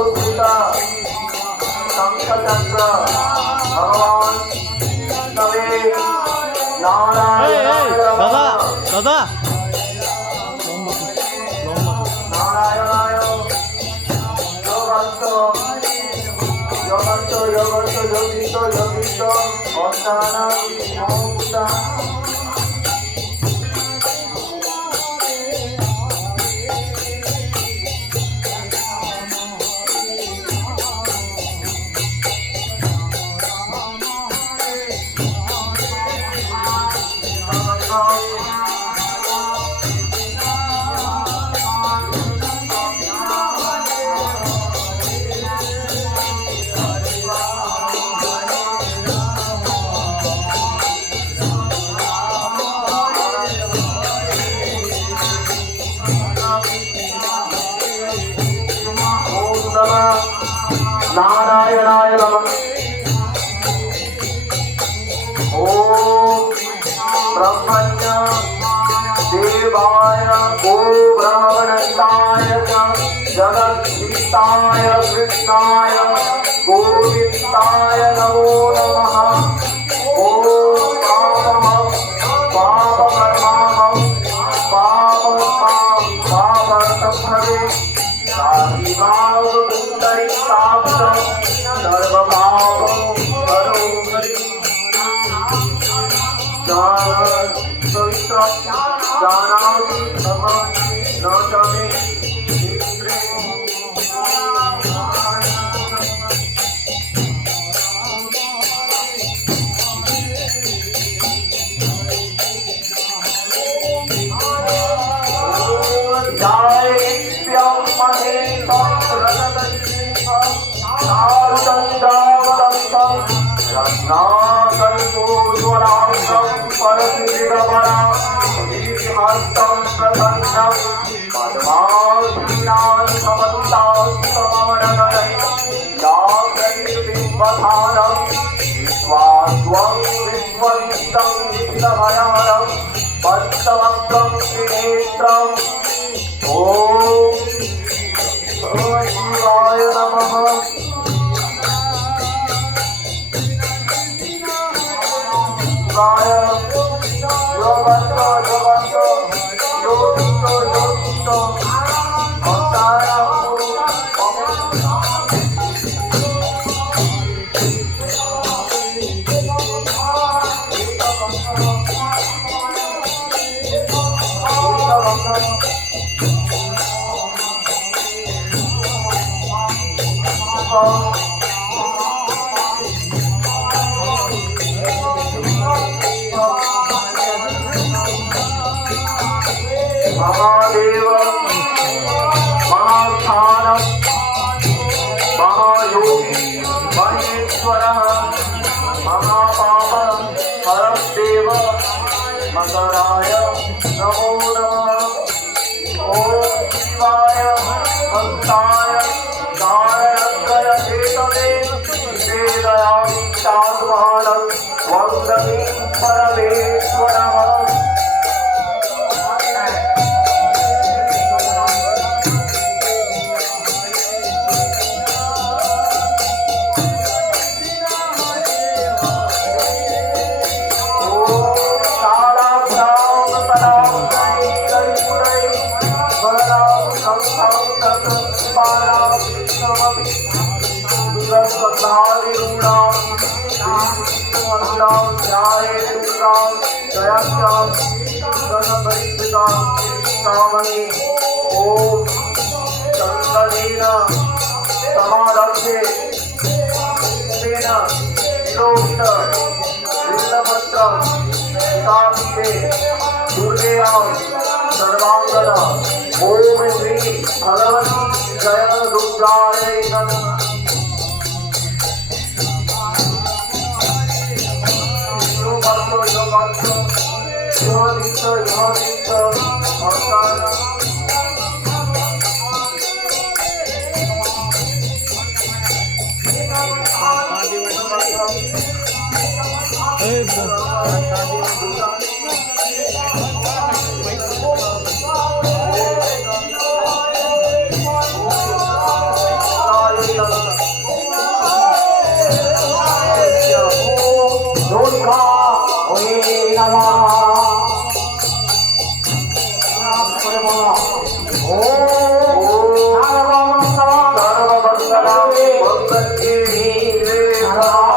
पूजिता शंखचक्र भगवान नवे नारायणाय दादा नमः दादा नारायणाय योगंतो योगंतो योगंतो योगितो योगितो अष्टाना मोक्ता नारायणाय नमः ओम ब्रह्मण्य देवाय गो ब्राह्मणताय जगद्धिताय कृष्णाय गोविन्दाय नमो नमः ओम पापमं पापकर्मामं पापसंभवे शिवाय नमः महादेव महास्थानम महायोगी महेश्वरः महापाप हरदेव मकराय नमो नमः ओम शिवाय हस्ताय नारायणाय हेतवे वेदयामि चात्मानं वन्दे परमेश्वरः ओम चंदनेन समारभ्य तेन विलोकित बिल्वपत्रं स्थापिते दुर्गेयां सर्वांगना ओम श्री भगवती जय रुद्राय नमः दुर्गायै नमः सर्वमंगलमंगलं